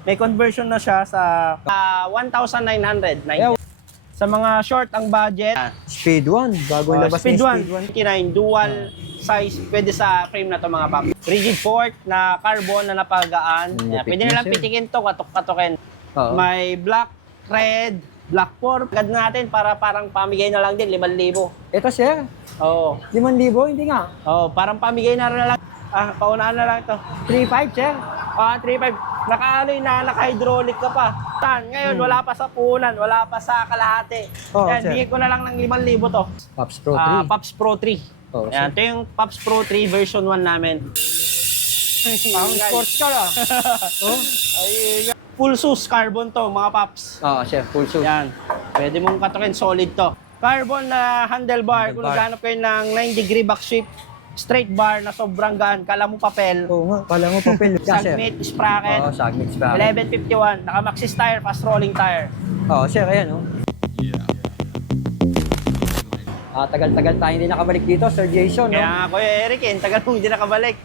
May conversion na siya sa 1,900. Sa mga short ang budget. Speed 1, bagong labas Speed na 1, 59, dual size, pwede sa frame na to mga paps. Rigid fork na carbon na napagaan. Pwede nilang pitikin to, katok-katokin. May black, red, black pork. Agad natin para parang pamigay na lang din, 5,000. Ito sir, Oo. 5,000, hindi nga. Oo, parang pamigay na lang. Paunahan na lang ito. 3,500 sir. 3.5. Naka-alloy na, naka-hydraulic ka pa. Ngayon, wala pa sa punan, wala pa sa kalahati. Yan, sir. bigay ko na lang ng 5,000 to. Pops Pro 3. Pops Pro 3. Yan, ito yung Pops Pro 3 version 1 namin. Sports car ah. Full sus carbon to, mga Pops. Sir, full suit. Yan, pwede mong katukin, solid to. Carbon na handlebar, kung naghanap kayo ng 9-degree back sweep, straight bar na sobrang gaan, kala mo papel. Oo nga, kala mo papel. Sagmit, sprocket. Sagmit, sprocket. 1151, naka-Maxxis tire, fast rolling tire. Sir, ayan oh. Tagal-tagal tayo hindi nakabalik dito, Sir Jason. Kaya nga, Kuya Eric, tagal mong hindi nakabalik.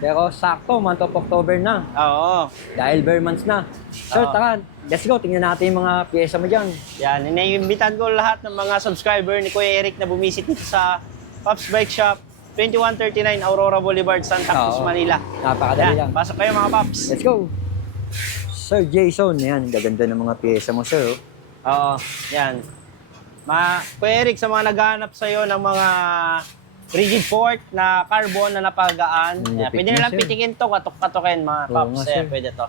Pero sakto, month of October na. Oo. Dahil bare months na. Sir, tara, let's go. Tingnan natin yung mga pyesa mo dyan. Yan, iniimbitan ko lahat ng mga subscriber ni Kuya Eric na bumisit dito sa Pops Bike Shop, 2139 Aurora Boulevard, Santa Cruz, Manila. Napakadali lang. Pasok kayo mga Pops. Let's go. Sir Jason, yan, gaganda ng mga pyesa mo, sir. Oo, yan. Kuya Eric, sa mga naghahanap sa'yo ng mga rigid fork na carbon na napagaan, pwede nilang pitikin to, katok-katokin mga Pops. Pwede to.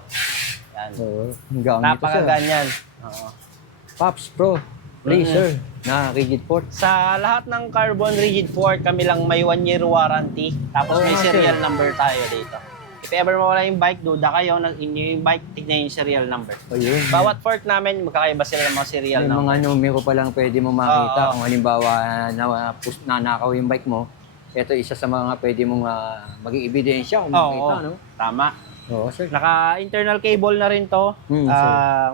Yan. Napakagaan yan. Pops Pro, Racer, na rigid fork. Sa lahat ng carbon rigid fork, kami lang may 1-year warranty. Tapos may serial number tayo dito. If ever mawala yung bike, duda kayo ng inyong bike, tignan yung serial number. Bawat fork namin, magkakaiba sila ng mga serial number. May mga numero pa lang pwede mo makita. Kung halimbawa nanakaw yung bike mo, ito isa sa mga pwede mong maging ebidensya kung makita, no? Tama. Oo, sir. Naka-internal cable na rin to.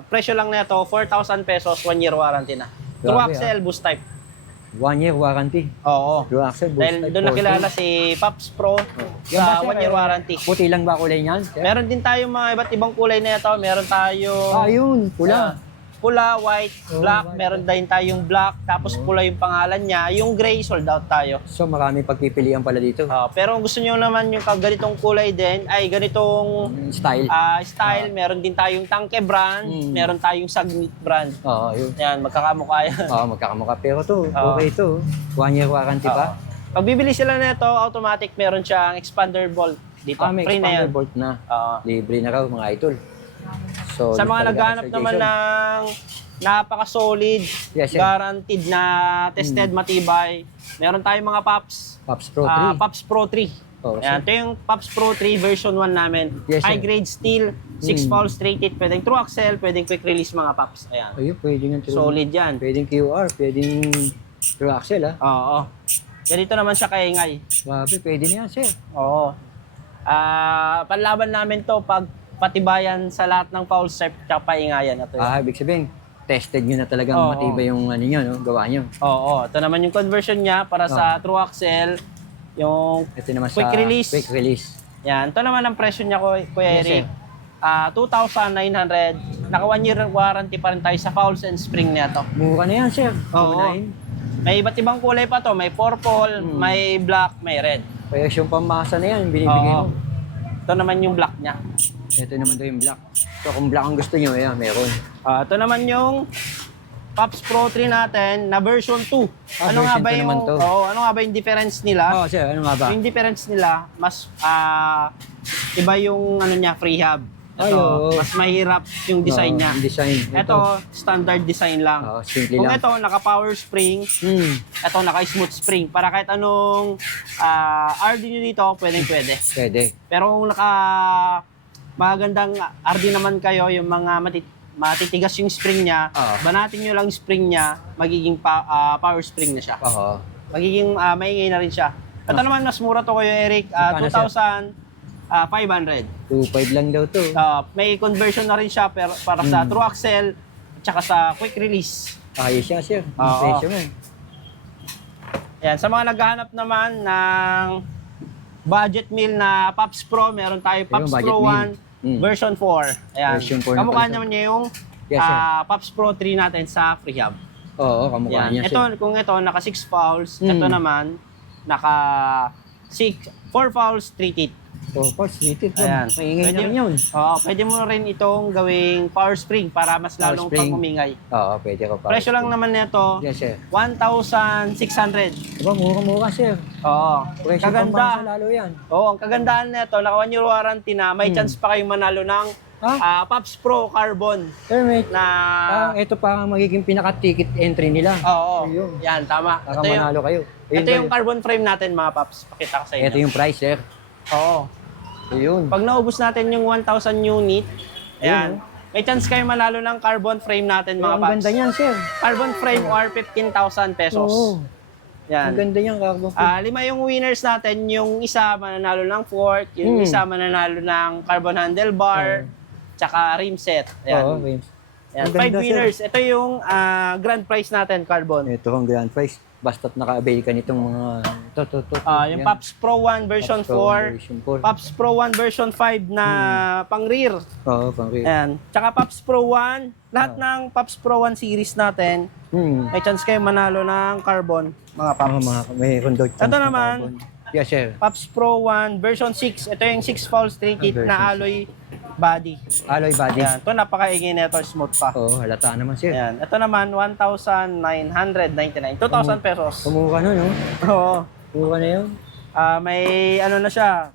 Presyo lang na ito, 4,000 pesos, 1-year warranty na. True axle, boost type. 1-year warranty. Oo. True axle, boost type. Dahil doon nakilala si Pops Pro sa 1-year warranty. Puti lang ba kulay niyan? Meron din tayong mga iba't ibang kulay na ito. Meron tayong... Yun, pula. Pula, white, black. Meron din tayong black. Tapos pula yung pangalan niya. Yung gray, sold out tayo. So marami pagpipilian pala dito. Pero kung gusto nyo naman yung ganitong kulay din, ay ganitong style. Meron din tayong Tanke brand. Meron tayong Sagmit brand. Yun. Yan, magkakamukha yan. Magkakamukha. Pero to, okay to. 1-year warranty pa. Pag bibili sila nito, automatic meron siyang expander bolt dito. May Free na expander yan. bolt na. Libre na raw mga idol. So, sa mga naghahanap naman ng napaka-solid, guaranteed na tested, matibay, meron tayong mga Pops. Pops Pro 3. Pops Pro 3. Yan, ito yung Pops Pro 3 version 1 namin. High grade steel, 6 valve straight it, pwedeng true axle, pwedeng quick release mga Pops. Ayan. Ayun, pwedeng solid yan. Pwedeng QR, pwedeng true axle Oo. Ganito naman siya kaingay. Grabe, pwede na yan, sir. Oo. Panlaban namin to pag patibayan sa lahat ng foul step at paingayan. Ibig sabihin, tested nyo na talagang matibay yung nyo, no? Gawa nyo. Oo. Ito naman yung conversion niya para sa true axle, yung ito naman quick release. Quick release. Yan. Ito naman ang presyo niya, Kuya Eric. 2,900. Naka 1-year warranty pa rin tayo sa fouls and spring niya to. Mura na yan, sir. Oo. May iba't ibang kulay pa to. May purple, may black, may red. Kaya yung pamasa na yan, binibigay mo. Ito naman yung black niya. Ito naman daw yung black. So kung black ang gusto nyo, meron. Ito naman yung Pops Pro 3 natin na version 2. Ano nga ba yung ano nga ba yung difference nila? Sir, ano nga ba? Yung difference nila, mas iba yung ano niya, free hub. Mas mahirap yung design niya. Ito, standard design lang. Simple kung lang. ito, naka-power spring, ito, naka-smooth spring. Para kahit anong RD nyo dito, pwede. Pero kung magandang RD naman kayo, yung mga matitigas yung spring niya, banatin nyo lang yung spring niya, magiging power spring na siya. Magiging maingay na rin siya. Ito naman, mas mura to kayo, Eric. 2,500. 2.5 lang daw to. May conversion na rin siya para sa true axle at saka sa quick release. Ayos siya, sir. Ang presyo mo. Yan, sa mga naghahanap naman ng budget meal na Pops Pro, meron tayo Pops Pro 1, version 4. Ayan. Version 4 na Kamukha pala. naman niya yung Yes, sir. Pops Pro 3 natin sa Freehub. Oo, kamukha Yan. niya, Ito, sir. kung ito, naka 6 fouls. Ito naman, naka 4 fouls, 3 teeth. Oh, course, native. Ayan. Maingay na rin yun. Oo, pwede mo rin itong gawing power spring para mas Power lalong spring. pag-umingay. Oo, pwede ko pa. Presyo lang naman nito, Yes, sir. 1,600. Diba, mura-mura, sir. Oo. Presyo pambasa Kaganda. lalo yan. Oo, ang kagandahan nito, naka 1 year warranty na, may chance pa kayong manalo ng Pops Pro Carbon Sir, mate, na... ito pa ang magiging pinaka-ticket entry nila. Oo, Ayun. yan, tama. Para manalo kayo. Ito yung carbon frame natin, mga Pops. Pakita ko sa inyo. Ito yung price, sir. Oo. Ayun. Pag naubos natin yung 1,000 unit, ayan, may chance kayo manalo ng carbon frame natin, mga Ang Pops. ganda niyan, sir. Carbon frame or 15,000 pesos. Oo. Yan. Ang ganda niyan, Carbo. 5 yung winners natin, yung isa mananalo ng fork, yung isa mananalo ng carbon handlebar, tsaka rim set. Ayan. Oo, James. Ayan. Ang 5 ganda, sir. winners. Ito yung grand prize natin, carbon. Ito ang grand prize. Basta't naka-avail ka nitong mga... Ito. Yung Pops Pro 1 version 4, Version 4. Pops Pro 1 version 5 na pang rear. Oo, pang real. Ayan. Tsaka Pops Pro 1, lahat ng Pops Pro 1 series natin, may chance kayo manalo ng carbon, mga Pops. Mayroon daw. Ito naman, Yes, sir. Pops Pro 1 version 6. Ito yung 6 false 3 teeth version na alloy body. Alloy body. Ayan. Ito napakaingay na ito, smooth pa. Oo, halata naman, sir. Ayan. Ito naman, 1,999. 2,000 pesos. Kumuha no, no? Oo. Kumuha na yun. May ano na siya,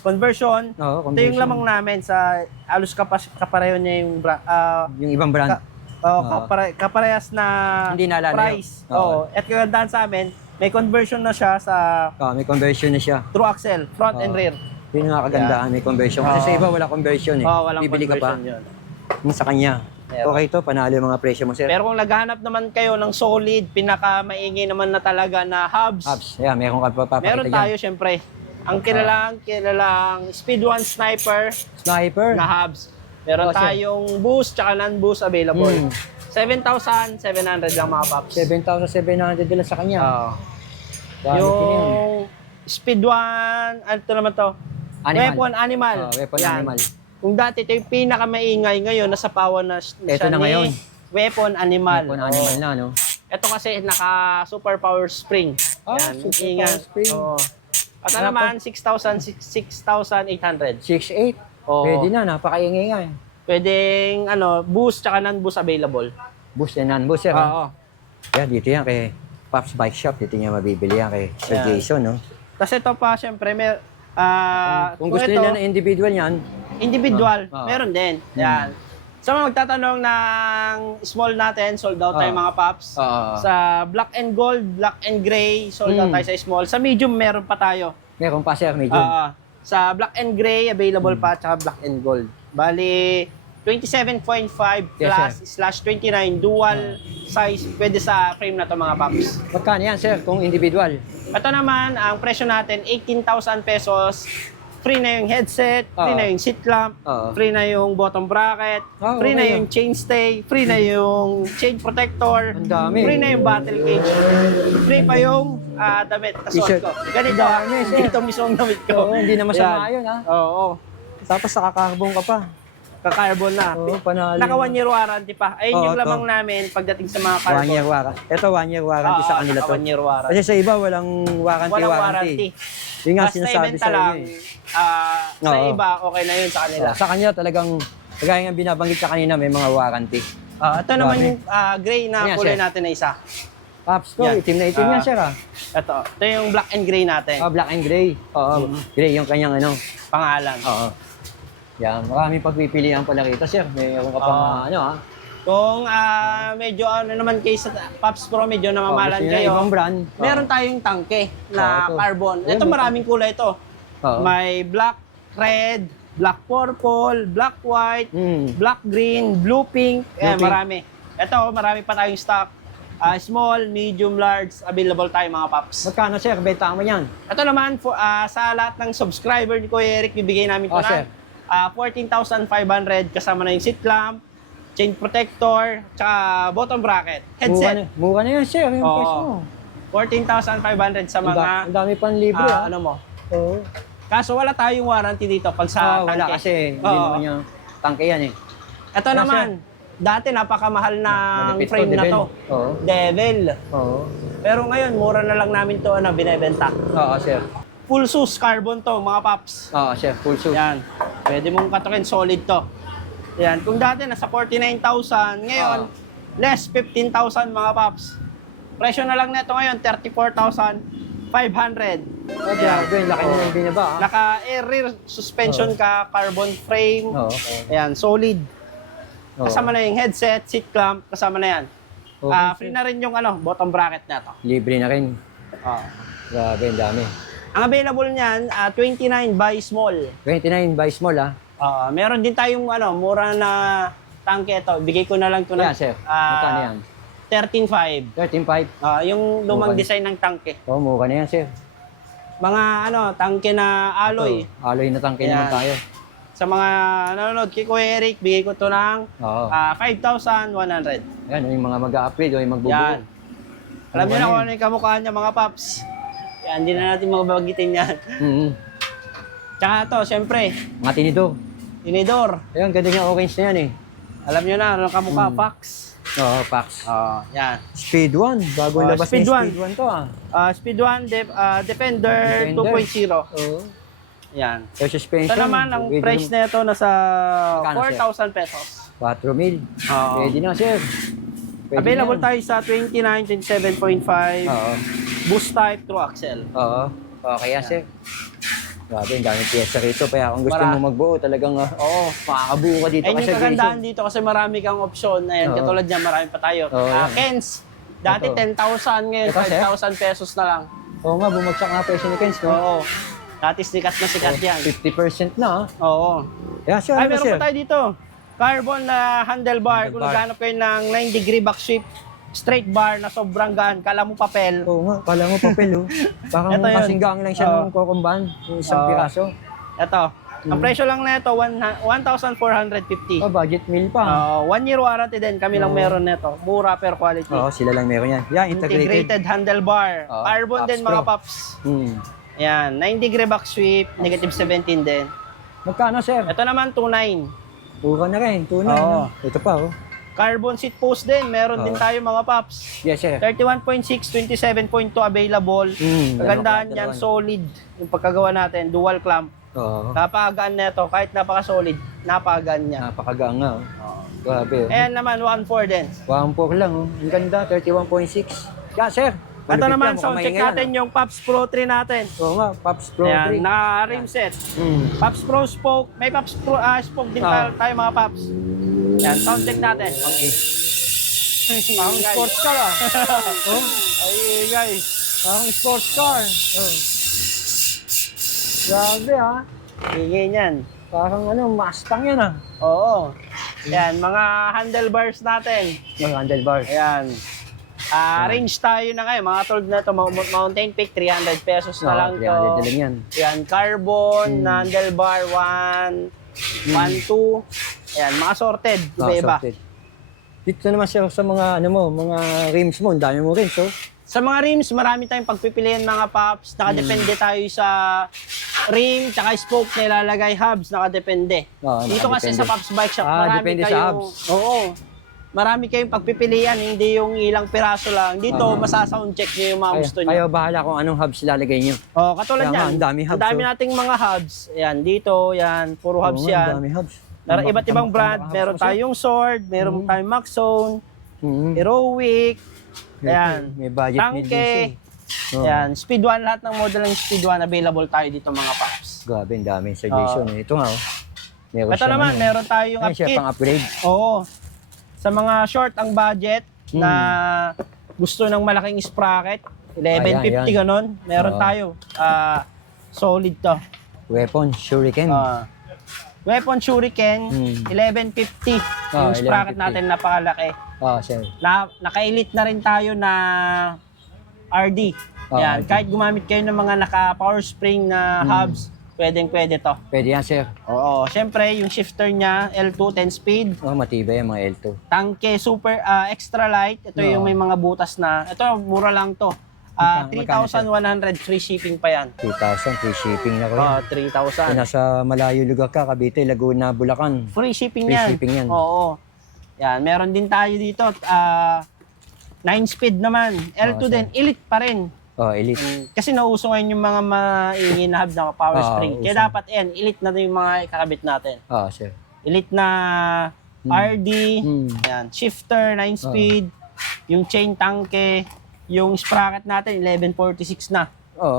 conversion. Oo, Ito yung lamang namin sa alos kapareho niya yung yung ibang brand. kaparehas na Hindi naalala price. yun. Oo. Oo. At kagandahan sa amin, may conversion na siya sa May conversion na siya. true axle, front and Oo. rear. Yun nga kagandahan, may conversion. Kasi Oo. sa iba wala conversion eh. Oo, walang Bibili ka pa. conversion yun. Yung sa kanya. Meron. Okay to, panalo yung mga presyo mo, sir. Pero kung naghahanap naman kayo ng solid, pinaka-maingay naman na talaga na hubs, Abs, yeah, meron ka pa papakita meron dyan. tayo syempre. Ang kilalang Speed 1 Sniper Sniper. na hubs. Meron Oh, sir. tayong boost tsaka non-boost available. 7,700 lang mga paps. 7,700 dala sa kanya. Oo. Dami din yun. Yung Speed 1, ano to naman to? Animal. Weapon Animal. Weapon Yan. Animal. Kung dati ito yung pinakamaingay, ngayon nasa power na Ito na ngayon. Weapon Animal. Weapon Animal Oo. na, no? Ito kasi naka super power spring. Yan, Super ingat. power spring. Oo. At naman 6,800. 6.8. Oo. Pwede na, napakaingay nga. Pwedeng boost tsaka non-boost available. Boost and non-boost, sir. Oo. Yan, dito yan kay Pops Bike Shop. Dito niya mabibili yan kay Sir Yan. Jason, no? Kasi ito pa syempre Kung gusto ito, nila na individual yan, individual, Oo. meron din. Yan. Sa mga magtatanong ng small natin, sold out tayo Oo. mga paps. Sa black and gold, black and gray, sold out tayo sa small. Sa medium, meron pa tayo. meron pa, sir, medyo. Sa black and gray, available pa, tsaka black and gold. Bali, 27.5 Yes, plus /29, dual size, pwede sa frame na to mga paps. Magkano yan, sir, kung individual? Ito naman, ang presyo natin, 18,000 pesos. Free na yung headset, free Oo. na yung seat lamp, Oo. free na yung bottom bracket, Ah, free na okay. yung chainstay, free na yung chain protector, Ang dami. free na yung battle cage, free pa yung damit, kasuot T-shirt. ko. Ganito, Ang dami, sir. dito mismo ang damit ko. Oo, hindi na masama yun, ha? Oo. Tapos nakakarbong ka pa. Kaka-carbon na. Oo, panalo. Naka 1 year warranty pa. Ayun Oo, yung lamang to. namin pagdating sa mga carbon. 1 year warranty. Ito, 1 year warranty sa kanila naka to. 1 year warranty. Kasi sa iba, walang Walang warranty. Yun nga Basta sinasabi ibenta sa lang, inyo eh. sa Oo. iba, okay na yun sa kanila. Sa kanya talagang, kagaya nga binabanggit ka kanina, may mga warranty. Ito naman Grabe. yung gray na Ayan, kulay sir. natin na isa. Pops ko, Yan. itim na itim yan, sir, ha? Ito yung black and gray natin. Black and gray. Oo, gray yung kanyang ano. Pangalan. Oo. Yan, maraming pagpipilian pala rito, sir. Mayroon ka pang ano, ha? Kung medyo naman kayo sa Pops Pro, medyo namamalan gusto nyo na kayo. ibang brand. Meron tayong tangke na Ito. carbon. Ayan, Ito may maraming kulay ito. Oo. May black, red, black purple, black white, black green, blue pink. Blue pink. Marami. Ito, marami pa tayong stock. Small, medium, large, available tayo mga paps. Magkano, sir? Benta mo yan? Ito naman, sa lahat ng subscriber ni Kuya Eric, bibigay namin ito sir. ng 14,500 kasama na yung seat lamp, chain protector, tsaka bottom bracket, headset. Mura na yan, sir. Yung Oo. price mo. 14,500 sa mga Ang dami pang libre, ha? ano mo. Oo. Kaso wala tayong warranty dito pag sa wala tangke. kasi hindi Oo. naman yung tangke yan eh. Ito Wala, naman, dati napakamahal ng Malapit frame na Devil. to. Oo. Devil. Oo. Pero ngayon, mura na lang namin to binebenta. Oo, sir. Full sus carbon to, mga paps. Oo, sir. Full suit. Yan. Pwede mong katukin, solid to. Yan. Kung dati nasa 49,000, ngayon, less 15,000 mga paps. Presyo na lang neto ngayon, 34,500. Oh, grabe. Laki na lang binaba. Naka-air rear suspension ka, carbon frame. Oo. Ayan, solid. Oo. Kasama na yung headset, seat clamp, kasama na yan. Okay, Free na rin yung bottom bracket na to. Libre na rin. Grabe, ang dami. Ang available niyan, 29 by small. 29 by small ah. Meron din tayong mura na tangke ito. Bigay ko na lang ito Yeah, sir. Magkano yan? 13.5. 13.5. Yung lumang Okay. design ng tangke. Oo, mukha na yan, sir. Mga tangke na alloy. Ito, alloy na tangke Ayan. naman tayo. Sa mga nanonood kay Kuya Eric, bigay ko ito ng Oo. 5,100. Yan, yung mga mag-a-upgrade o yung magbubuo. Yan. Alam niyo na Ano kung yan? ano yung kamukha niya mga paps. Yan, hindi na natin mabagitin yan. Mm-hmm. Tsaka ito, syempre, Mga tinidor. inidor. Ayun, ganda niya orange na yan eh. Alam niyo na, ano kamukha, Fox. Oo, Pax. Yan. Speed 1. Bagong labas Speed na 1. Speed 1 to ah. Speed 1, Defender 2.0. Oo. Yan. So, suspension. Ito naman, ang pwede price naman- nito nasa Magkano, 4,000 pesos. 4,000. Oo. Pwede na, sir. Pwede Available na. tayo sa 29, 27.5, Oo. boost type, true axle. Oo. Okay yan, sir. Grabe, ang daming pyesa rito. Kaya kung gusto mo magbuo, talagang makakabuo ka dito. And kasi yung kagandahan dito kasi marami kang option. Ayan, Oo. katulad niya, marami pa tayo. Oo, yan. Kens, dati Ito. 10,000, ngayon Ito, sir? 5,000 pesos na lang. Oo nga, bumagsak nga presyo ni Kenz, no? Oo. Dati sikat na sikat yan. 50% na, ah. Oo. Yeah, sure, Ay, ano, meron sir? pa tayo dito. Carbon na handlebar. Kung Handlebar. naghanap kayo ng 9-degree back shift, straight bar na sobrang gaan, kala mo papel. Oo nga, kala mo papel, oh. Parang Ito yun. kasinggang lang siya Oo. ng kokomban, yung isang Oo. piraso. Ito. Ang presyo lang na ito, 1,450. Oh, budget meal pa. 1 year warranty din. Kami lang meron nito. Mura pero quality. Oo, sila lang meron yan. Yeah, integrated. Integrated handlebar. Oo, Carbon Paps din mga Pro. paps. Hmm. Ayan, 9-degree back sweep, negative 17 din. Magkano, sir? Ito naman 2.9. Pura na rin, tunay. Oo. No? Ito pa, oh. Carbon seat post din, meron din Oo. tayo mga paps. Yes, sir. 31.6, 27.2 available. Kagandahan yan, dalawa. solid yung pagkagawa natin, dual clamp. Oo. Napakagaan nito, kahit napaka-solid, napakagaan niya. Napakagaan nga, oh. Grabe, oh. Ayan naman, 1.4 din. 1.4 lang, oh. Ang ganda, 31.6. Yeah, sir. Ito Malupit naman, yan, sound mukhang check maingay natin yan, yung Pops Pro 3 natin. oh. Oo nga, Pops Pro 3. Ayan, na-rim set. Pops Pro spoke. May Pops Pro spoke din tayo mga Pops. Ayan, sound check natin. Parang sports car, ah. Oh, Ay, guys. parang sports car. Oh. Grabe, ah. Hingin yan. Parang Mustang yan, ah. Oo. Ayan, mga handlebars natin. Yung handlebar. Ayan. Range tayo na ngayon. Mga told na ito, Mountain Peak, 300 pesos na lang to. 300 na lang yan. Ayan, carbon, handlebar, 1, 2. Ayan, mga sorted. Iba-iba. Sorted. Dito naman siya sa mga mga rims mo, ang dami mo rims, oh. Sa mga rims, marami tayong pagpipilian mga paps. Nakadepende tayo sa rim, tsaka spoke na ilalagay, hubs, nakadepende. Dito kasi nakadepende. sa Pops Bike Shop, marami depende sa kayong... hubs. Oo. Marami kayong pagpipilian, hindi yung ilang piraso lang. Dito, masasound check nyo yung mga gusto nyo. Kayo bahala kung anong hubs ilalagay nyo. Oh, katulad Kaya nga, yan. ang dami hubs, Ang dami oh. nating mga hubs. Ayan, dito, yan. Puro hubs Oo nga, yan. ang dami hubs. Iba't ibang brand. Meron tayong Sword, meron tayong Maxzone, Heroic, ayan, May budget meal din siya, Tangke, eh. Oh. ayan, Speed 1, lahat ng model ng Speed 1 available tayo dito mga paps. Grabe, ang daming suggestion. Ito nga, oh. Meron Ito siyang naman, meron tayong Ay, siya upkit. pang upgrade. Oo. Sa mga short ang budget na gusto ng malaking sprocket, 1150 Ayan. ganon, meron Oo. tayo. Solid to. Weapon, shuriken. Weapon Shuriken, 1150. Yung sprocket 1150. natin napakalaki. Sir. Naka-elite na rin tayo na RD. Yan, RD. kahit gumamit kayo ng mga naka-power spring na hubs, pwedeng-pwede to. Pwede yan, sir. Oo, syempre yung shifter niya, L2 10 speed. Oh, matibay yung mga L2. Tangke super extra light. Ito yung may mga butas na. Ito mura lang to. Magkano, sir? 3,100 free shipping pa yan. 3,000, free shipping na ko yan. 3,000. Nasa malayo lugar ka, Cavite, Laguna, Bulacan. Free shipping Free yan. shipping yan. Oo. Yan, meron din tayo dito. 9-speed naman. L2 din. Elite pa rin. Elite. Kasi nauso ngayon yung mga maingin na hub na power spring. Kaya uso. dapat yan, elite na din yung mga ikakabit natin. Sir. Elite na RD, yan, shifter, 9-speed, yung chain tanke, yung sprocket natin, 1146 na.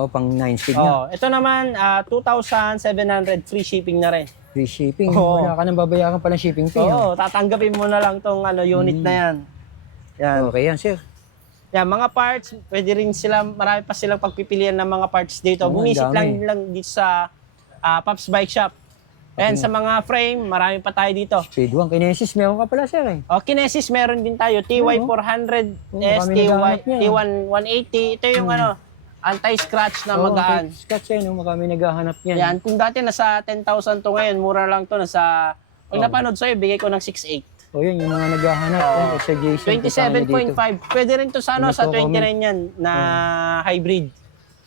Pang 9-speed na. Ito naman, 2,700 free shipping na rin. Free shipping. Oo. Wala ka nang babayaran palang shipping fee. Tatanggapin mo na lang tong unit na yan. Yan. Okay yan, sir. Yan, mga parts, pwede rin sila, marami pa silang pagpipilian ng mga parts dito. Bumisit lang dito sa Pops Bike Shop. Ayan, sa mga frame, marami pa tayo dito. Speed 1, Kinesis, meron ka pala, sir eh. Kinesis, meron din tayo. TY400, T1 180. Ito yung anti-scratch na magaan. Anti-scratch marami naghahanap yan. Yan, kung dati nasa 10,000 to ngayon, mura lang to. Pag napanood sa'yo, bigay ko ng 6,800. Yun, yung mga naghahanap. Sa Jason, 27.5. Pwede rin to sa, sa 29 yan, na hybrid.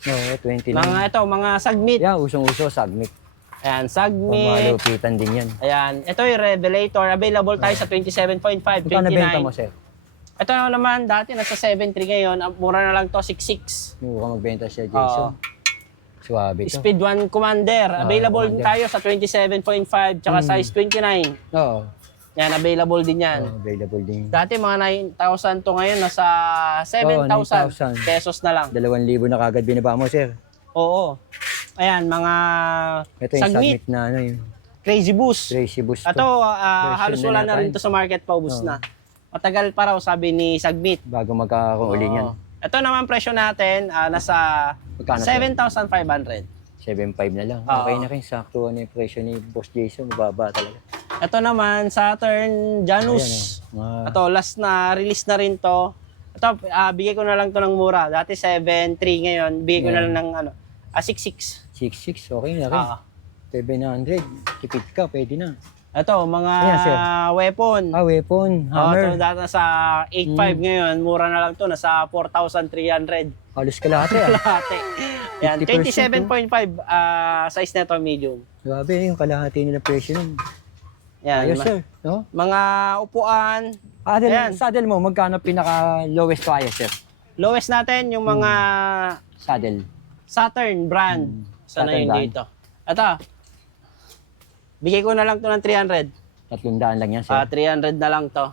29. Mga Sagmit. Yan, usong-uso, Sagmit. Ayan, Sagmit. Malupitan din yan. Ayan, ito yung Revelator. Available tayo sa 27.5, 29. Magkano benta mo, sir? Ito naman, dati nasa 7.3 ngayon. Mura na lang to, 6.6. Mura magbenta siya, Jason. Suwabe to. Speed 1 Commander. Available din tayo sa 27.5 tsaka size 29. Yan, available din yan. Available din. Dati mga 9,000 to ngayon, nasa 7,000 pesos na lang. 2,000 na kagad binaba mo, sir. Oo. Ayan, mga ito yung Sagmit na yun. Crazy Boost. Crazy Boost. Ito, halos wala na rin to sa market, paubos na. Matagal pa raw, sabi ni Sagmit. Bago magkakaroon uli yan. Ito naman presyo natin, nasa 7,500. 7.5 na lang. Okay na rin. Sakto yung presyo ni Boss Jason. Mababa talaga. Ito naman, Saturn Janus. Ito, last na, release na rin to. Ito, bigay ko na lang to ng mura. Dati 7.3 ngayon, bigay ko na lang ng 6.6. 6.6, okay na rin. 700, tipid ka, pwede na. Ito, mga weapon. Weapon, hammer. Ito, dati nasa 8.5 ngayon, mura na lang to, nasa 4,300. Halos kalahati Kalahati. Yan, 27.5 size na to, medium. Grabe, yung kalahati nila presyo nun. Yan, ayos, sir. No? mga upuan. Saddle mo, magkano pinaka lowest price, sir? Lowest natin, yung mga saddle. Saturn brand. Sana Saturn yun brand. dito. Ito. Bigay ko na lang to ng 300. 300 lang yan, sir. 300 na lang to.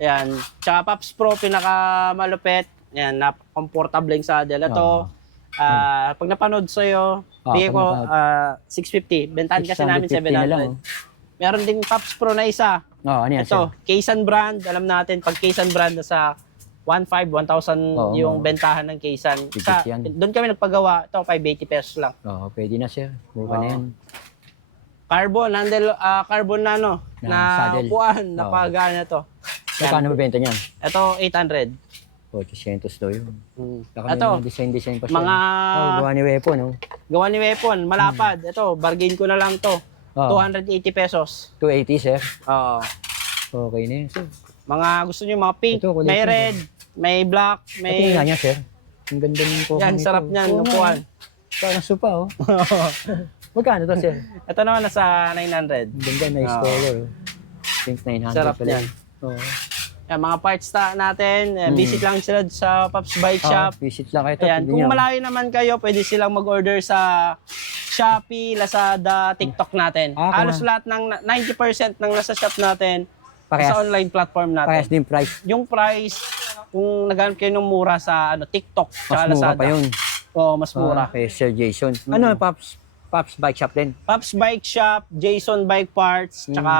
Ayan. Tsaka Pops Pro, pinakamalupit. Ayan, comfortable yung saddle. Ito, pag napanood sa'yo, bigay ko 650. Bentahan kasi namin 700. Meron din Pops Pro na isa. Ano yan, ito, Kaysan brand. Alam natin, pag Kaysan brand, nasa 1,1,000 yung bentahan ng Kaysan. Doon kami nagpagawa. Ito, 580 pesos lang. Pwede na, sir. Mura na yan. Carbon, carbon na saddle. upuan, napagana to. Magkano mabenta niyan? Ito, 800. 800 daw yun. Ito, design pa siya. mga gawa ni Weapon, gawa ni Weapon, malapad. Ito, bargain ko na lang to. 280 pesos. 280, sir? Oo. Okay na yun, sir. Mga gusto nyo, mga pink, may red, may black, may... Ito nga niya, sir. Ang ganda ng po. Yan, sarap niyan, upuan. Parang supa, Magkano to, sir? Ito naman, nasa 900. Ang ganda, nice color. Think 900 sarap pala. yan. Yan, mga parts natin, visit lang sila sa Pops Bike Shop. Visit lang kayo. Ayan, kung malayo naman kayo, pwede silang mag-order sa Shopee, Lazada, TikTok natin. Halos lahat ng 90% ng nasa shop natin sa online platform natin. Parehas din price. Yung price, kung naghanap kayo ng mura sa TikTok, mas mura pa yun. Oo, mas mura. Okay, Sir Jason. Ano, Pops Bike Shop din? Pops Bike Shop, Jason Bike Parts, tsaka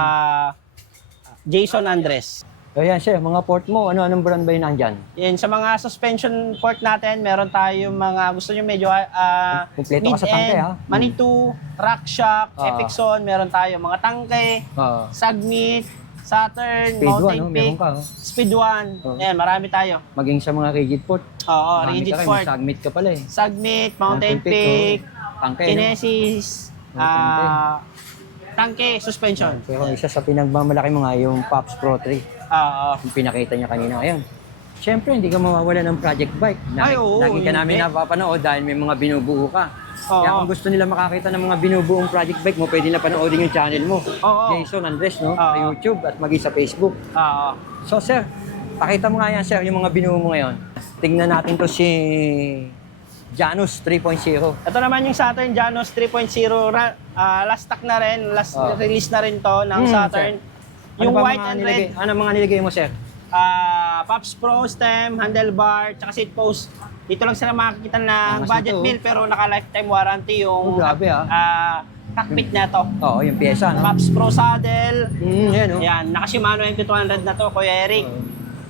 Jason Andres. Ayan, sir, mga port mo, anong brand ba yun nandyan? Yan, sa mga suspension port natin, meron tayong mga, gusto nyo medyo kumpleto ka sa tangke, Manitou, RockShox, Epixon, meron tayo mga tangke, Sagmit, Saturn, Speed Mountain 1, Peak, meron ka, Speed 1, ayan, marami tayo. Maging sa mga rigid port. Oo, rigid port. Sagmit ka pala Sagmit, Mountain Peak, Kinesis, tangke, suspension. Pero isa sa pinagmamalaki mo nga, yung Pops Pro 3. Oo. Yung pinakita niya kanina ngayon. Siyempre, hindi ka mawawala ng project bike. Ay, oo, Lagi ka namin hindi. napapanood dahil may mga binubuo ka. Oo. Kaya kung gusto nila makakita ng mga binubuong project bike mo, pwede na panoodin yung channel mo. Oo. Jason Andres, no? Sa Oo. YouTube at maging sa Facebook. Oo. So, sir, pakita mo nga yan, sir, yung mga binuo mo ngayon. Tingnan natin to si Janus 3.0. Ito naman yung Saturn Janus 3.0. Last stock na rin. Last release na rin to ng Saturn. Yung Ano ba white mga and nilagay? red. Ano mga nilagay mo, sir? Pops Pro, stem, handlebar, tsaka seat post. Dito lang sila makikita ng Mas budget ito, meal pero naka-lifetime warranty yung grabe, cockpit na to. Oo, yung pyesa, no? Pops Pro saddle. Yan, no? Yan, naka Shimano MT200 na to, Kuya Eric.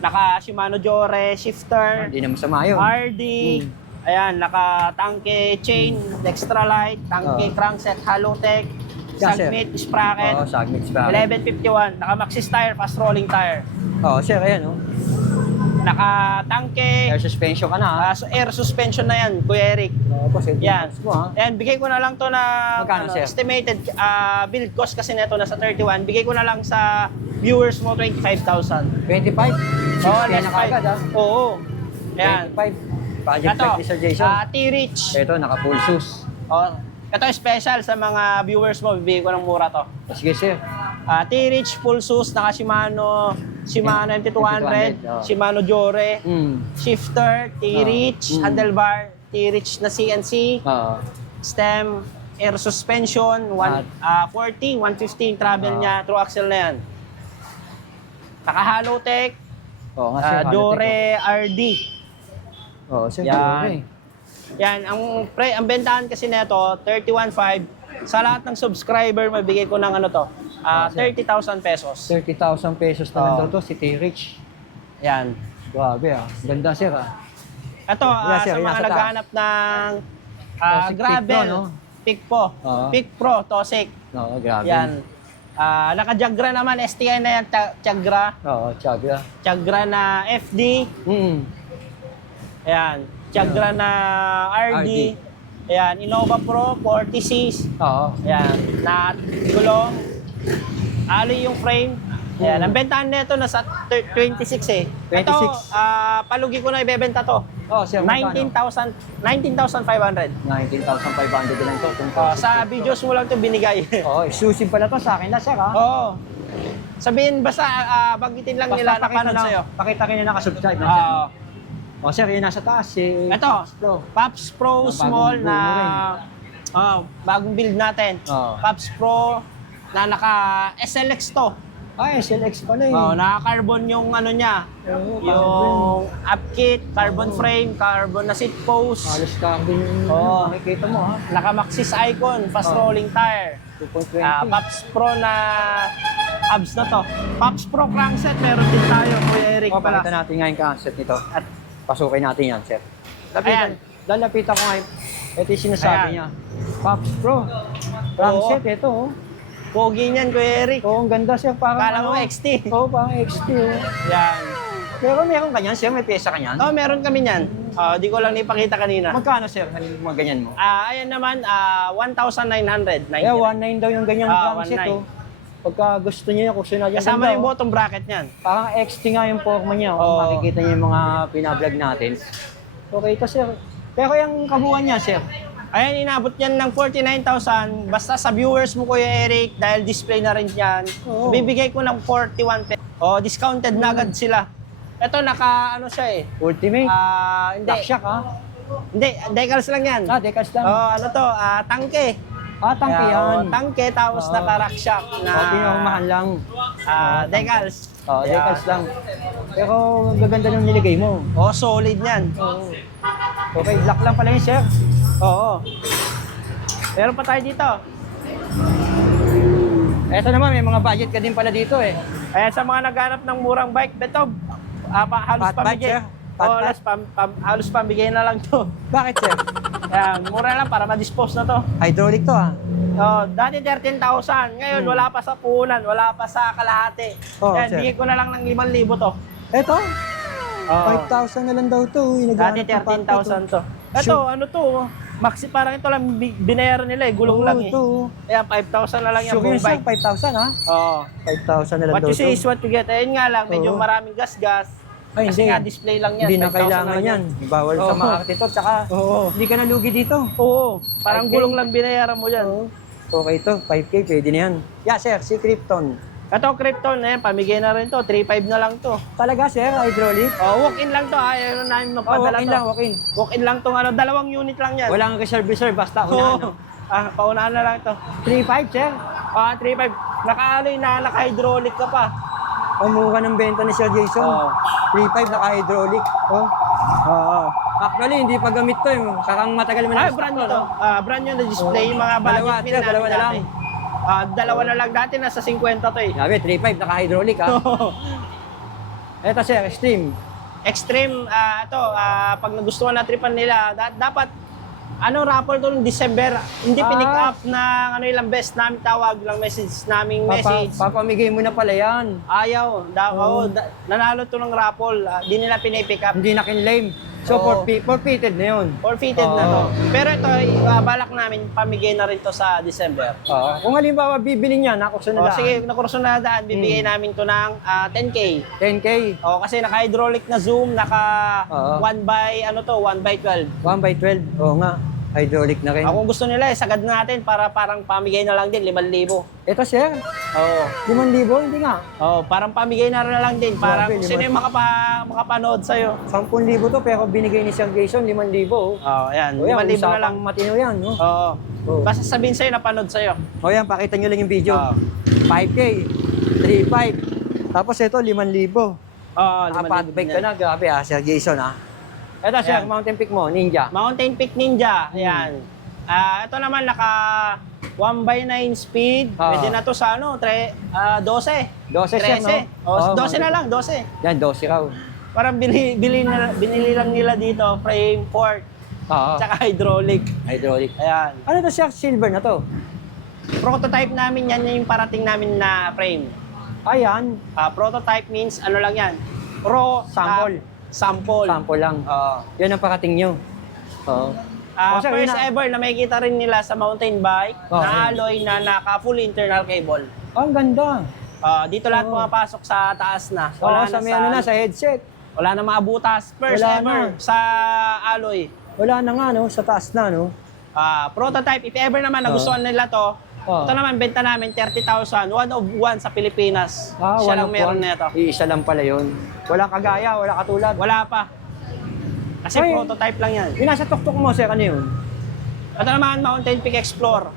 Naka Shimano Jore, shifter, Hindi na masama yun. RD. Ayan, naka tangke chain, extra light, tangke crankset, Halotech, Yeah, sir. Submit, sprocket. Oo, Sagmix ba? 1151, naka Maxxis tire, fast rolling tire. Oo, sir, ayan, no? Naka tangke, Air suspension ka na, ha? air suspension na yan, Kuya Eric. Oo, boss, Yan. mo, ha? Ayan, bigay ko na lang to na Magkano, sir? estimated build cost kasi nito nasa 31. Bigay ko na lang sa viewers mo 25,000. 25? Oo, Kaya less na kagad, ha? Oo. Ayan. 25. Project Ito, bike ni Sir Jason. T-Reach. Ito, naka-full shoes. Oh, ito special sa mga viewers mo, bibigay ko ng mura to. Sige, sir. T-Reach full shoes, naka Shimano MT200, oh. Shimano Jore, shifter, T-Reach, Oh. handlebar, T-Reach na CNC, Oo. stem, air suspension, 40, 115 travel niya, through axle na yan. Naka Halotech, Oo nga, sir. Jore RD. Oo, sir. Yan. Jore. Yan, ang bentahan kasi nito 31.5. Sa lahat ng subscriber, mabigay ko ng ano to, 30,000 pesos. 30,000 pesos na lang daw to, si T-Rich. Yan. Grabe, ah. Ganda, sir, ah. Ito, Yeah, sir, sa yung mga nasa naghahanap ng Tosik gravel, Pick Pro, no? Pick Pro, Oo. Pick Pro, Tosik. Oo, grabe. Yan. Naka-Jagra naman, STI na yan, Jagra. Oo, Chaga. Jagra na FD. Ayan. Jagra na RD. Ayan. Innova Pro, 40Cs. Oo. Ayan. Na gulong. Alloy yung frame. Ayan. Ang bentahan nito nasa 26 eh. 26. Ito, palugi ko na ibebenta to. Oo, sir, magkano? 19,500. 19,500 lang to. Sa videos mo lang to binigay. Oo, exclusive pala to sa akin na, sir, ah. Oo. Sabihin basta bagitin lang nila na panood sa'yo. Pakita kayo na nakasubscribe na, sir. Oo. O, sir, yun nasa taas, si Ito, Pro. Pops Pro Na bagong Small buo na mo bagong build natin. Oo. Pops Pro na naka SLX to. Ay, SLX pala, eh. Naka-carbon yung ano niya. Oo, Yung upkit, carbon frame, carbon na seat post. Halos carbon yung Oo. makikita mo, ha? Naka-Maxxis icon, fast rolling tire. 2.20. Pops Pro na hubs na to. Pops Pro crankset, meron din tayo, Kuya Eric pala. Pakita natin nga yung concept nito. At pasukin natin yan, sir. Ayan. Lalapitan ko ngayon. Ito yung sinasabi Ayan. niya. Pops Pro. Crankset, ito, oh. Pogi niyan, Kuya Eric. Oo, ang ganda, sir. Parang Kala mo XT. Oo, parang XT, oh. Yan. Pero meron ka niyan, sir? May pyesa ka niyan? Meron kami niyan. Di ko lang nipakita kanina. Magkano, sir? Yung mga ganyan mo? Ayan naman, 1,900. Kaya 1.9 daw yung ganyang crankset, 1.9. oh. Pagka gusto niyo yung kusunod yung Kasama ganda, yung oh. bottom bracket niyan. Parang XT nga yung forma niya. Oo. Makikita niyo yung mga pinablog natin. Okay ito, sir. Pero yung kabuuan niya, sir. Ayan, inabot niyan ng 49,000. Basta sa viewers mo, Kuya Eric, dahil display na rin yan, Oo. bibigay ko ng 41 pesos. Discounted na agad sila. Ito, ano siya eh. Ultimate. Hindi. Blackshock, ha? Hindi, decals lang yan. Decals lang. Ano to, tangke. Tangke yan. Tangke, tapos naka-rack shock na Okay, yung mahal lang. decals. Decals lang. Pero ang gaganda ng niligay mo. Solid yan. Okay, black lang pala yun, sir. Oo. Meron pa tayo dito. Eto naman, may mga budget ka din pala dito, eh. Ayan, sa mga naghanap ng murang bike, ito, halos Fat bike, pambigay. sir? Fat Halos pambigay na lang to. Bakit, sir? Ayan, mura lang para ma-dispose na to. Hydraulic to, ha? Dati 13,000. Ngayon, wala pa sa puhunan, wala pa sa kalahati. Ayan, sir. bigay ko na lang ng 5,000 to. Eto, Oo. 5,000 na lang daw to. Dati 13,000 to. Ito, ano to? Maxi, parang ito lang binayaran nila eh, gulong lang eh. Ito. Ayan, 5,000 na lang yan, Sure buong yun, sir. bike. 5,000, ha? Oo. 5,000 na lang What daw you see to. is what you get. Ayun nga lang, medyo Oo. maraming gas-gas. Ay, Kasi hindi. nga display lang yan. Hindi na 5,000 kailangan lang yan. Bawal sa Oo. mga artito. Tsaka, Oo. hindi ka nalugi dito. Oo. Parang 5K. gulong lang binayaran mo dyan. Oo. Okay to, 5K, pwede na yan. Yeah, sir, si Krypton. Ito, Krypton, pamigay na rin to. 3.5 na lang to. Talaga, sir, hydraulic? Walk-in lang to. Ayaw na namin magpadala walk-in to. lang, walk-in. Walk-in lang to. 2 unit lang yan. Walang reserve, basta Oo. unahan. No? Paunahan na lang to. 3.5, sir. 3.5. Naka-alloy na, naka-hydraulic ka pa. Umuha ng benta ni Sir Jason. Oo. 3.5, naka-hydraulic. Oh. Oo. Actually, hindi pa gamit to. Kakang matagal mo na. Brand nyo to. Brand nyo na display. Oo. Mga budget Dalawa, meal sir, dalawa na lang. Dalawa na lang dati. Nasa 50 to eh. Sabi, 3.5, naka-hydraulic ha. Ito, sir, Extreme. Extreme, pag nagustuhan na tripan nila, dapat, raffle to ng December. Hindi pinick up na, ilang best namin tawag, lang naming message. Papamigay mo na pala yan. Ayaw, nanalo to ng raffle, di nila pinipick up. Hindi na kinlame. So, Oo. forfeited na yun. Forfeited na to. Pero ito, balak namin, pamigay na rin to sa December. Kung halimbawa, bibili niya, nakurso na lang. Sige, nakurso na daan, bibigay namin to ng 10K. 10K. Kasi naka-hydraulic na zoom, naka Oo. 1x12. 1/12. Oo nga. Hydraulic na rin. Kung gusto nila, sagad natin para parang pamigay na lang din, 5,000. Ito, sir. Oo. 5,000, hindi nga. Parang pamigay na lang din. Parang Grabe, sino yung makapanood sa'yo. 10,000 to, pero binigay ni Sir Jason, 5,000. Ayan. O yan, 5,000 na lang. usapang matino yan. No? Oo. Oo. Basta sabihin sa'yo, napanood sa'yo. O yan, pakita nyo lang yung video. Oo. 5K, 3.5. Tapos ito, 5,000. Oo, Nakapadbike ka na, grabe Sir Jason Ito, sir, Ayan. Mountain Peak mo, Ninja. Mountain Peak Ninja. Ayan. Ito naman, naka 1x9 speed. Oo. Pwede na to sa 12. 12, sir, 13. no? Oo, 12 na lang, 12. Yan, 12 raw. Parang binili lang nila dito, frame, fork, Oo. tsaka hydraulic. Hydraulic. Ayan. Ano to, sir? Silver na to. Prototype namin yan, yung parating namin na frame. Ayan. Prototype means ano lang yan? Sample. Sample. Sample lang. Oo. Yan ang parating nyo. Oo. Sir, First yun na. ever na makikita rin nila sa mountain bike Oh, na alloy na naka full internal cable. Ang ganda. Dito lahat pumapasok sa taas na. Sa may ano na, sa headset. Wala na mga butas. First Wala ever na. sa alloy. Wala na nga, no? Sa taas na, no? Prototype, if ever naman nagustuhan nila to, ito naman benta namin 30,000, one of one sa Pilipinas. Siya lang meron nito. Iisa lang pala yun. Walang kagaya, wala katulad. Wala pa. Kasi Ay. prototype lang yan. Yung nasa tuktok mo, sir, ano yun? Ito naman, Mountain Peak Explore.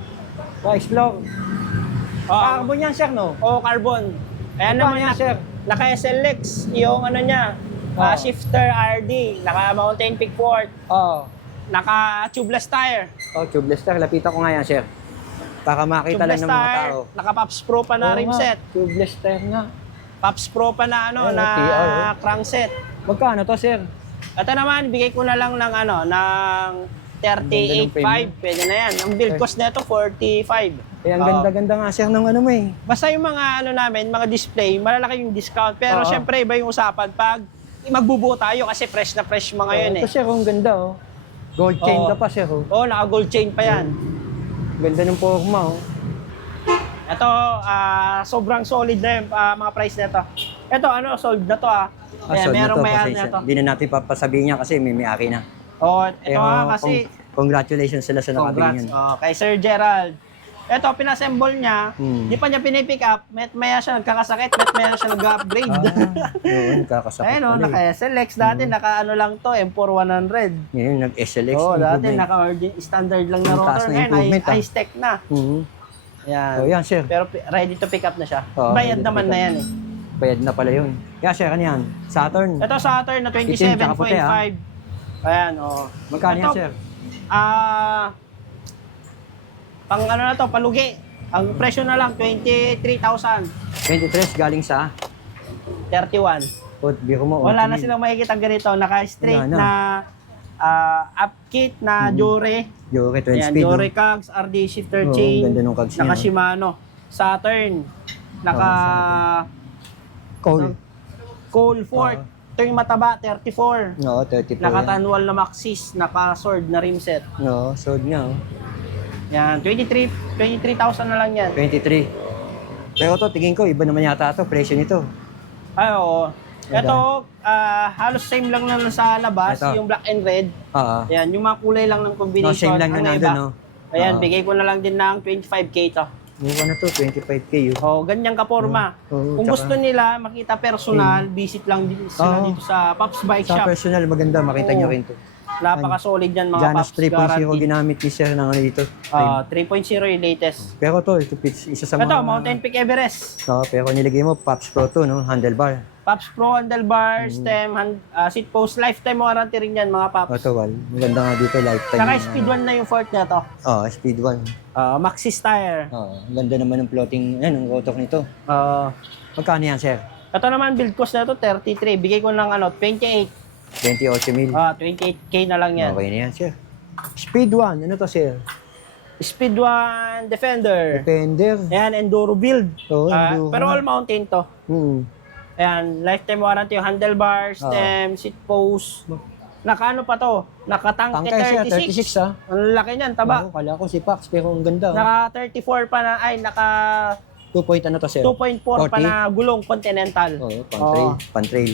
Explore. Carbon yan, sir, no? Carbon. Ayan Magkano naman yan, sir? Naka-SLX, yung ano niya, shifter RD, naka-Mountain Peak Port, Oo. naka-tubeless tire. Tubeless, sir. Lapitan ko nga yan, sir. Para makita lang ng mga tao. Naka-Pops Pro pa na Oo rim nga, set. Tubeless tire nga. Pops Pro pa na Ayun, na TR, crankset. Magkano to, sir? Ito naman, bigay ko na lang ng ng 38.5. Pwede na yan. Ang build cost nito 45. Ang ganda-ganda nga, sir, ng ano mo eh. Basta yung mga namin, mga display, malalaki yung discount. Pero Oo. syempre, iba yung usapan pag magbubuo tayo kasi fresh na fresh mga yun Ito, sir, ang ganda, oh. Gold chain Oo. ka pa, sir, oh. Naka-gold chain pa yan. Ganda ng forma, oh. Ito, sobrang solid na yung mga price nito. Ito, sold na to Sold na merong to, may-ari pasensya. na to. Hindi na natin papasabihin niya kasi may-ari na. Ito kasi, Congratulations sila sa nakabili congrats. niyan. Kay Sir Gerald. Ito, pinassemble niya, Hmm. di pa niya pinipick up, maya siya nagkakasakit, maya siya nag-upgrade. Yun, kakasakit Ayun pala eh. naka-SLX. Dati naka lang to, M4 100. Ngayon, nag-SLX. Dati naka-standard lang na Ang taas rotor. na Ngayon, improvement, high-tech na. Yan. Yan. Yan, sir. Pero ready to pick up na siya. Oo, Bayad ready to naman pick na up. yan Bayad na pala yun. Yan, sir, ano yan? Saturn. Ito Saturn na Itim, tsaka puti, 27.5. Ayan, Magkano yan, sir? Pang na to, palugi. Ang presyo na lang, 23,000. 23 galing sa 31. biro mo. Wala na silang makikita ganito. Naka-straight Wala na. na upkit na Jure. Jure, 20 Ayan, speed. Jure cogs, RD shifter Oo, chain. ganda nung cogs niya, Naka no? Shimano. Saturn. Naka Cole. Cole Fork. Ito yung mataba, 34. Oo, 34 Naka yan. Tanwal na Maxis, naka sword na rim set. Oo, sold nga. Yan, 23,000 na lang yan. 23. Pero to, tingin ko, iba naman yata to presyo nito. Ay, oo. Ito, halos same lang na sa labas, Ito. yung black and red. Oo. Ayan, yung mga kulay lang ng No, combination. same lang na ang nandun, iba. no? Ayan, Oo. bigay ko na lang din ng 25K to. Mukha na to, 25K yun. Oh, ganyan ka forma. Oo, Kung tsaka- gusto nila makita personal, visit lang din sila Oo. dito sa Pops Bike Sa Shop. personal, maganda, makita Oo. nyo rin to. Napaka-solid yan mga Janus Pops, 3.0 guaranteed. ginamit ni Sir ng ano dito. 3.0 yung latest. Pero to, ito isa sa mga... Ito, Mountain Peak Everest. Oo, pero nilagay mo, Pops Pro to, no? Handlebar. Pops Pro handlebar, stem, seat post, lifetime warranty rin yan mga Pops. Ito, wal. Maganda nga dito, lifetime. Saka speed 1 na yung Ford na to. Oo, speed 1. Maxis tire. Oo, ang ganda naman ng floating, ng rotor nito. Uh, Magkano yan, Sir? ito naman build cost na to 33. Bigay ko ng 28. 28 mil. 28K na lang yan. Okay na yan, Sir. Speed 1, ano to, Sir? Speed 1 Defender. Defender. Ayan, Enduro build. Oo, Enduro. Pero all mountain to. Ayan, lifetime warranty yung handlebar, stem, seat post. Naka ano pa to? Naka-tanke Tangkay, Sir, 36. 36 ha? Ang laki niyan, taba. Oo, kala ko si Pax, pero ang ganda. Naka 34 pa na, ay naka 2 point ano to, Sir? 2.4 pa 40? na gulong Continental. Oo, pan-trail. Pan-trail.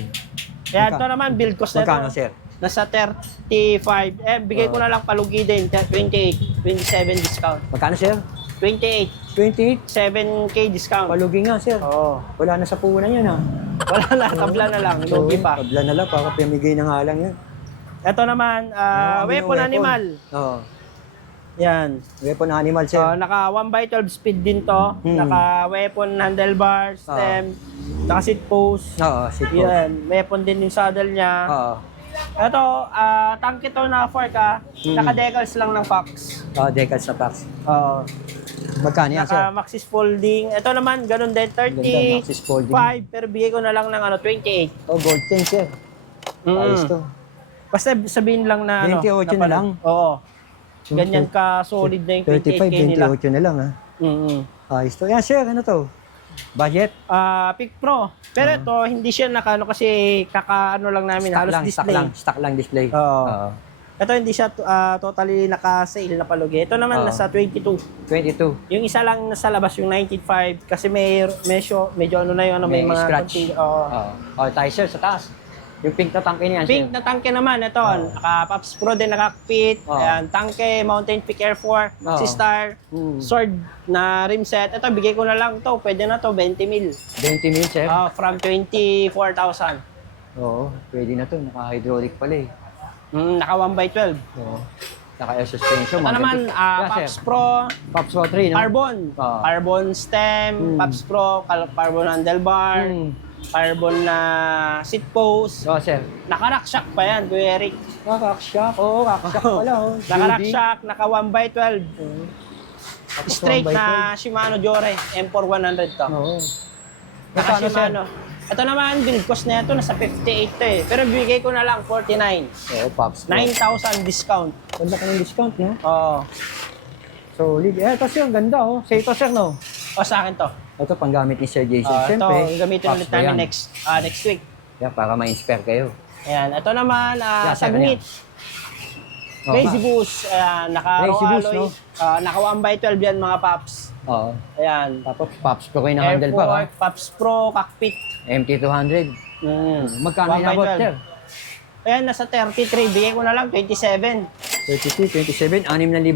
Kaya ito naman, build cost na Magkano, ito. Sir? Nasa 35. Bigay ko na lang palugi din. 28. 27 discount. Magkano, Sir? 28. 28? 7K discount. Palugi nga, Sir. Oo. Wala na sa puhunan yan, ha? Wala na, tabla na lang. Lugi pa. Tabla na lang, para pamigay na nga lang yan. Ito naman, weapon animal. Oo. Yan. Weapon animal, Sir. Naka 1x12 speed din to. Naka weapon handlebar, stem, naka seat post. Oo, sit po. Yan. Weapon din yung saddle niya. Oo. Ito, tanke to na fork Naka-decals lang ng Fox. Oo, decals na Pax. Oo. Magkano yan, Sir? Naka-maxis folding. Ito naman, ganun din. Ganda, maxis 35. folding. Pero bigay ko na lang ng 28. Oh, gold chain, Sir. Ayos to. Basta sabihin lang na 28 na lang? Oo. Ganyan ka solid na yung 28K nila. 28 na lang, ha? Ayos to. Yan, Sir, ano to? Budget? Pick Pro. Pero ito, hindi siya nakano kasi kakaano lang namin. Halos display. Stock lang display. Oo. Ito hindi siya totally naka-sale na palugi. Ito naman nasa 22. 22. Yung isa lang nasa labas yung 19.5 kasi medyo ano na yun, may mga scratch. Oh, tayo, Sir, sa taas. Yung pink na tangke niyan, Pink Sir. na tangke naman, ito. Naka-Pops Pro din, naka-fit. Ayan, tangke, Mountain Peak Air 4, Maxi Star, sword na rim set. Ito, bigay ko na lang to. Pwede na to, 20 mil. 20 mil, Sir. From 24,000. Oo, pwede na to. Naka-hydraulic pala eh. Naka 1x12. Oo. Naka-air suspension. Ito naman, Pops Pro, Pops Pro 3, no? carbon. Carbon stem, Pops Pro, carbon handlebar, carbon na seat post. Oo, Sir. Naka-rack shock pa yan, Kuya Eric. Naka-rack Oo, rack-shock pala. Oh. Naka-rack shock, naka 1x12. Tapos Straight 1x12. na Shimano Jore, M4100 to. Oo. Naka Magkano, Sir? Shimano. Ito naman, build cost na ito, nasa 58 to eh. Pero bigay ko na lang 49. Oo, Pops Pro. 9,000 discount. Ganda ka ng discount, no? Oo. Solid. Ito, Sir, ganda, oh. Sa ito, Sir, no? O sa akin to. Ito, panggamit ni Sir Jason. Ito, Siyempre, gamitin Pops ulit Pro namin yan. next week. Yeah, para ma-inspire kayo. Ayan, ito naman, Yeah, Sir, Sagmit. Oo, Crazy ma. Boost. Ayan, naka Crazy raw Boost, alloy. no? Naka 1x12 yan mga Pops. Oo. Ayan. Tapos, Pops Pro kayo ng Air handle pa, ha? Fork, Pops Pro, cockpit. MT200. Magkano 1x12. inabot, Sir? Ayan, nasa 33. Bigay ko na lang 27. 32, 27, 6,000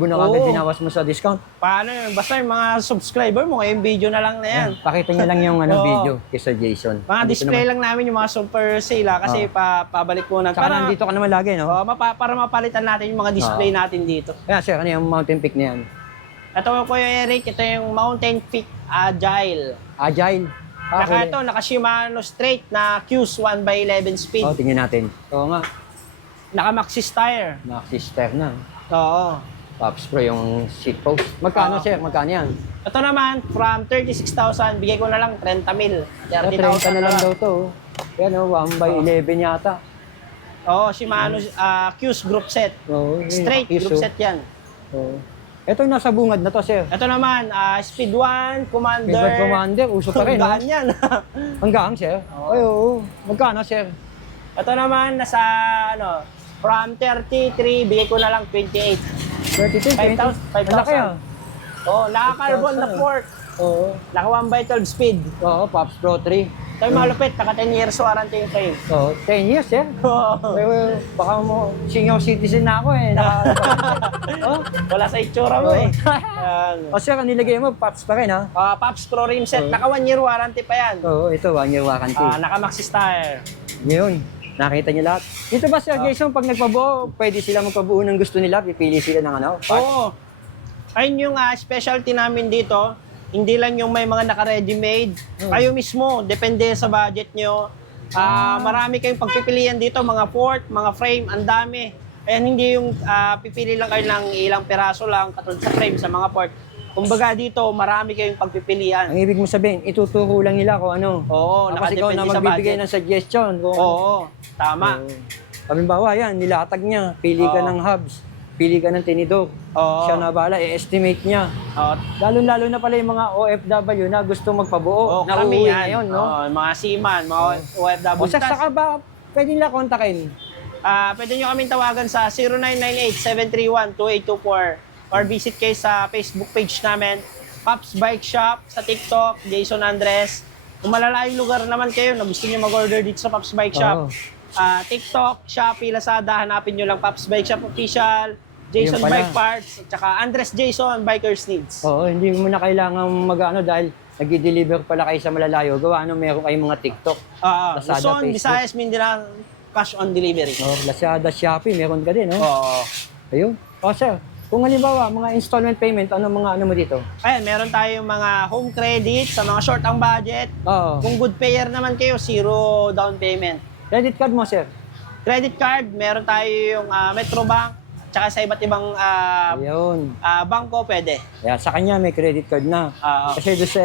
na kagad Oo. binawas mo sa discount. Paano yun? Basta yung mga subscriber mo, yung video na lang na yan. Pakita niyo lang yung Oo. video kay Sir Jason. Mga Nandito display naman. lang namin yung mga super sale kasi pabalik mo na. Saka nandito ka naman lagi, no? Para mapalitan natin yung mga display natin dito. Kaya, Sir, ano yung mountain peak na yan? Ito Kuya Eric, ito yung Mountain Peak Agile. Agile. Naka ito, naka Shimano straight na Qs 1x11 speed. Oh, tingnan natin. Oo nga. Naka Maxis tire. Naka-sister na. Oo. Pops Pro yung seat post. Magkano, Oo. Sir? Magkano yan? Ito naman, from 36,000, bigay ko na lang 30 mil. 30 na lang daw to. Yan, 1x11 yata. Oo, Shimano Qs group set. Oo. Straight group set yan. Oo. Ito yung nasa bungad na to, Sir. Ito naman, Speed 1, Commander. Medbad Commander, uso pa rin, no? Gaan yan. Hanggang, Sir? Ay, oo. Magkano, Sir? Ito naman, nasa, from 33, bigay ko na lang 28. 32, 20. 5,000. Ang laki, ah. Oh, naka-carbon na 5,000. fork. Oo. Naka 1x12 speed. Oo, Pops Pro 3. Ito yung malupit, naka 10 years warranty yung frame. So, 10 years, sir. Baka mo, senior citizen na ako eh. Oh, Wala sa itsura mo eh. Ayan. o sir, ang nilagay mo, parts pa rin ha? Pops Pro rim set, naka 1 year warranty pa yan. Oo, ito, 1 year warranty. Naka Maxi Star. Ngayon, nakita niyo lahat. Dito ba Sir Jason, pag nagpabuo, pwede sila magpabuo ng gusto nila, pipili sila ng ano? Oo. Ayun yung specialty namin dito. Hindi lang yung may mga naka-ready-made. Kayo mismo, depende sa budget nyo. Marami kayong pagpipilian dito, mga port, mga frame, ang dami. Kaya hindi yung pipili lang kayo ng ilang peraso lang, katulad sa frame, sa mga port. Kumbaga dito, marami kayong pagpipilian. Ang ibig mo sabihin, ituturo lang nila kung ano. Oo, Tapos ikaw na nakadepende sa magbibigay budget. ng suggestion. Kung, Oo, tama. Halimbawa yan, nilatag niya, pili ka ng hubs, pili ka ng tinidor. Oo. Siya na bahala, i-estimate niya. Oo. Lalo-lalo na pala yung mga OFW na gusto magpabuo. Oo, karamihan. Nauuwi ngayon, no? Mga seaman, mga OFW. O saka ba, pwede nila kontakin? Pwede nyo kaming tawagan sa 0998-731-2824 or visit kayo sa Facebook page namin, Pops Bike Shop, sa TikTok, Jason Andres. Kung malalayong lugar naman kayo na gusto nyo mag-order dito sa Pops Bike Shop, TikTok, Shopee, Lazada, hanapin nyo lang Pops Bike Shop Official, Jason Ayun pala. Bike Parts, at saka Andres Jason, Bikers Needs. Oo, hindi mo na kailangan mag-ano dahil nag-deliver pala kayo sa malalayo. Gawa ano, meron kayong mga TikTok. Lazada, Luzon, Facebook. Visayas, Mindanao, cash on delivery. No, Lazada, Shopee, meron ka din, no? Oo. Ayun. O sir, kung halimbawa, mga installment payment, ano mo dito? Ayan, meron tayong mga home credit sa mga short ang budget. Oo. Kung good payer naman kayo, 0 down payment. Credit card mo, sir? Credit card, meron tayo yung Metrobank, tsaka sa iba't ibang Ayun. bangko pwede. Kaya sa kanya may credit card na. Kasi doon sa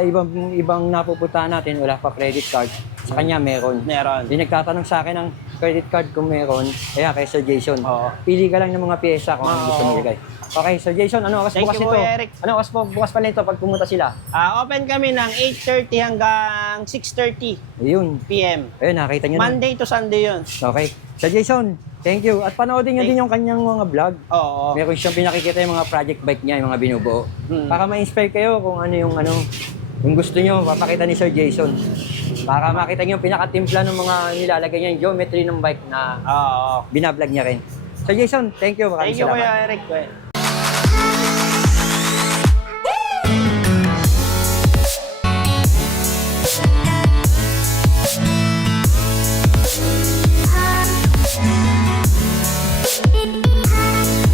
ibang napupuntahan natin, wala pa credit card. Sa kanya meron. Meron. Hindi nagtatanong sa akin ng credit card kung meron. Kaya kay Sir Jason, Oo. pili ka lang ng mga pyesa kung ano gusto mo ilagay. Okay, Sir Jason, ano oras Thank bukas you, nito? Kuya Eric. Ano oras bukas pala nito pag pumunta sila? Open kami ng 8:30 hanggang 6:30 Ayun. PM. Ayun, nakita nyo na. Monday to Sunday yun. Okay. Sir Jason, thank you. At panoodin nyo din yung kanyang mga vlog. Oo. Meron siyang pinakikita yung mga project bike niya, yung mga binubuo. Hmm. Para ma-inspire kayo kung ano yung gusto nyo, papakita ni Sir Jason. Para makita nyo yung pinakatimpla ng mga nilalagay niya, yung geometry ng bike na Oo. binablog niya rin. Sir Jason, thank you. Maraming Thank you, salamat. Kuya Eric.